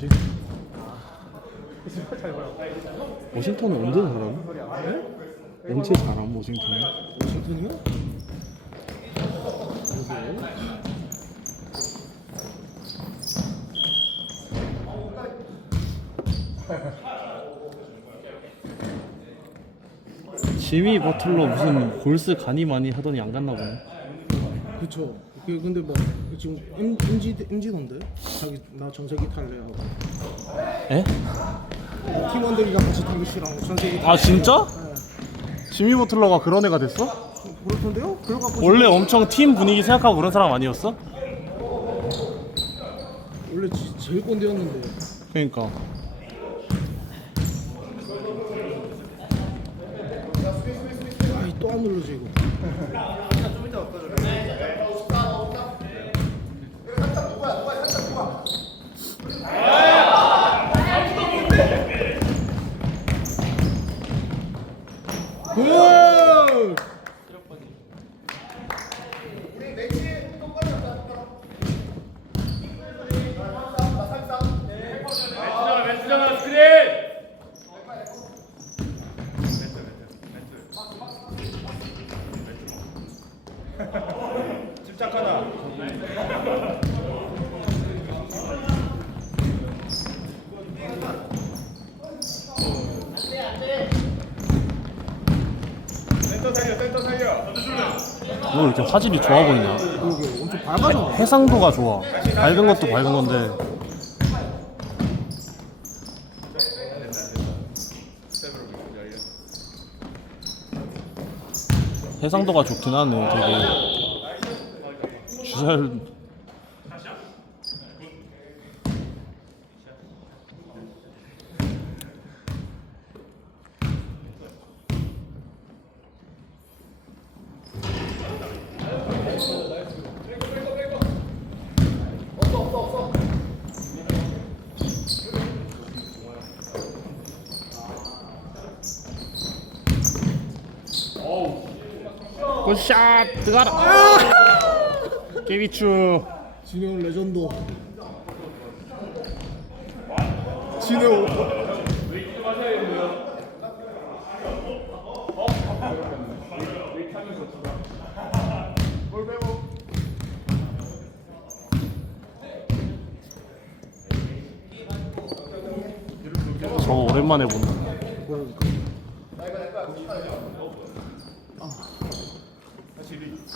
워싱턴. 워싱턴은 언제 잘함? 언제 잘함 워싱턴은? 워싱턴이요? 지미 버틀러 무슨 골스 가니 많이 하더니 안 갔나 보네. 그쵸. 그 근데 뭐 지금 M MG MG던데 자기 나 전세기 탈래 하고 에? 팀원들이랑 같이 타기 싫어하고 전세기 아 진짜? 네. 지미 버틀러가 그런 애가 됐어? 그렇던데요? 그래갖고 원래 엄청 팀 분위기 생각하고 그런 사람 아니었어? 원래 지, 제일 꼰대였는데 그러니까 아이 또 안 눌러져 이거. 집착하다 오! 너 이렇게 화질이 좋아 보이냐? 엄청 밝아져. 해상도가 좋아. 밝은 것도 밝은 건데. 해상도가 좋긴 하네. 되게 주사 샷 들어가라. 깨비추. 진영 레전드. 진영. 저거 오랜만에 본다.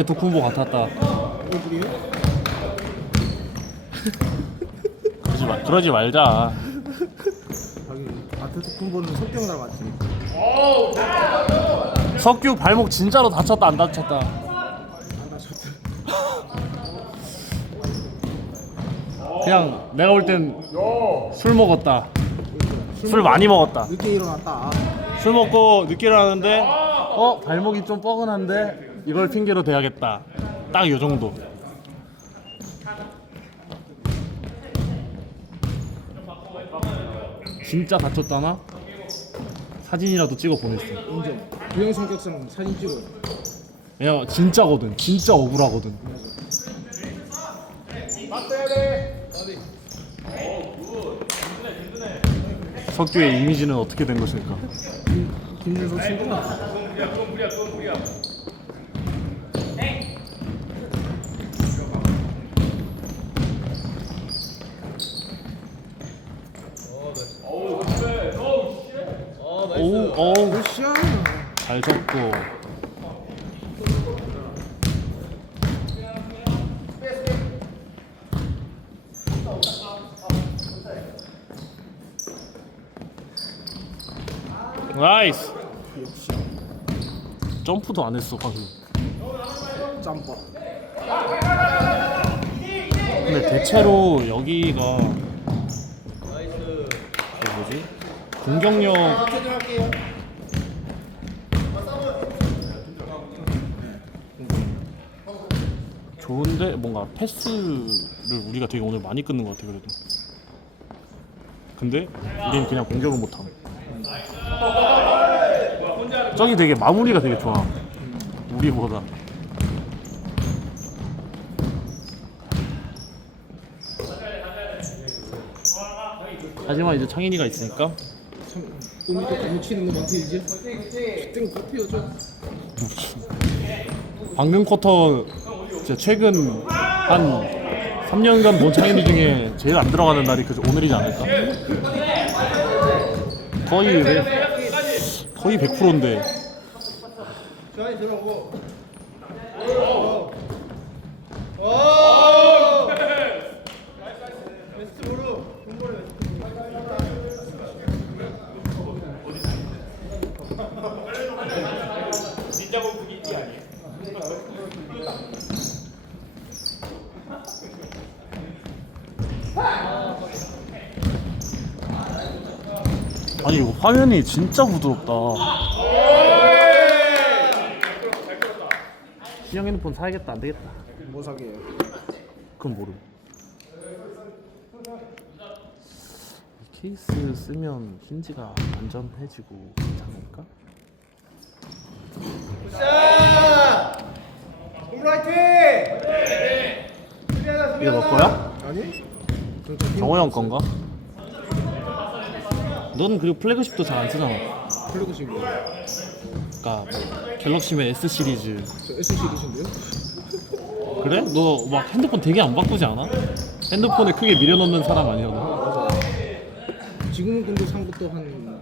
테토 쿤보 같았다. 얼굴이요? 그러지 마, 그러지 말자. 하긴 아테트 쿤보는 성격 닮았으니까. 석규 발목 진짜로 다쳤다 안 다쳤다. 안 다쳤대. 그냥 내가 볼 땐 술 먹었다. 술 많이 먹었다. 늦게 일어났다. 술 먹고 늦게 일어나는데 어 발목이 좀 뻐근한데 이걸 핑계로 대야겠다. 딱 요 정도. 진짜 다쳤다나? 사진이라도 찍어 보냈어. 인정. 부형 성격상 사진 찍어요. 왜냐면 진짜거든. 진짜 억울하거든. 석규의 이미지는 어떻게 된 것일까? 김준석 친구나. 오우 어우 굿샷. 잘 쳤고 나이스. 점프도 안 했어 방금. 짬밥. 근데 대체로 여기가 그 뭐지? 공격력 좋은데 뭔가 패스를 우리가 되게 오늘 많이 끊는 것 같아 그래도. 근데 우리는 그냥 공격을 못함. 저기 되게 마무리가 되게 좋아. 우리보다. 하지만 이제 창인이가 있으니까 참 오늘도 너무 치는 거 많대 이제. 땡 커피여줘. 방금 쿼터 진짜 최근 한 3년간 본 창인이 중에 제일 안 들어가는 날이 그 오늘이지 않을까? 거의 백- 거의 100%인데 아니 이거 화면이 진짜 부드럽다. 시영 핸드폰 사야겠다 안 되겠다. 뭐 사게요? 그건 모름. 이 케이스 쓰면 힌지가 안전해지고 괜찮을까? 이거 너 거야? 아니? 정호 형 건가? 넌 그리고 플래그십도 잘 안 쓰잖아. 플래그십 뭐? 그러니까 갤럭시맨 S 시리즈. 저 S 시리즈인데요? 그래? 너 막 핸드폰 되게 안 바꾸지 않아? 핸드폰에 크게 밀어넣는 사람 아니야 너? 지금은 근데 산 것도 한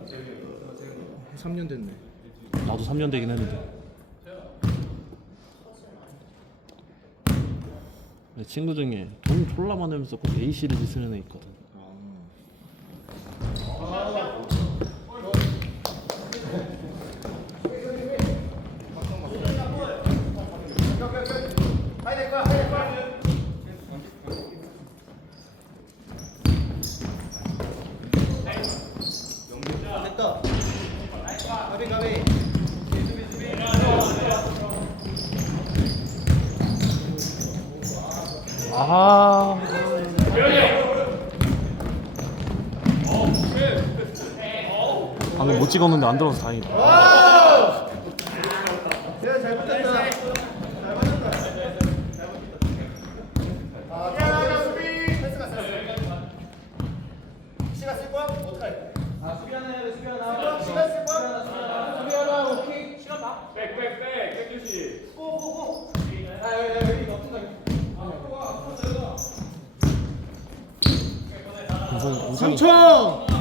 어, 3년 됐네. 나도 3년 되긴 했는데. 내 친구 중에 돈 졸라 많으면서 꼭 A 시리즈 쓰는 애 있거든. 아. 방금 못 찍었는데 안 들어서 다행이다. 삼청!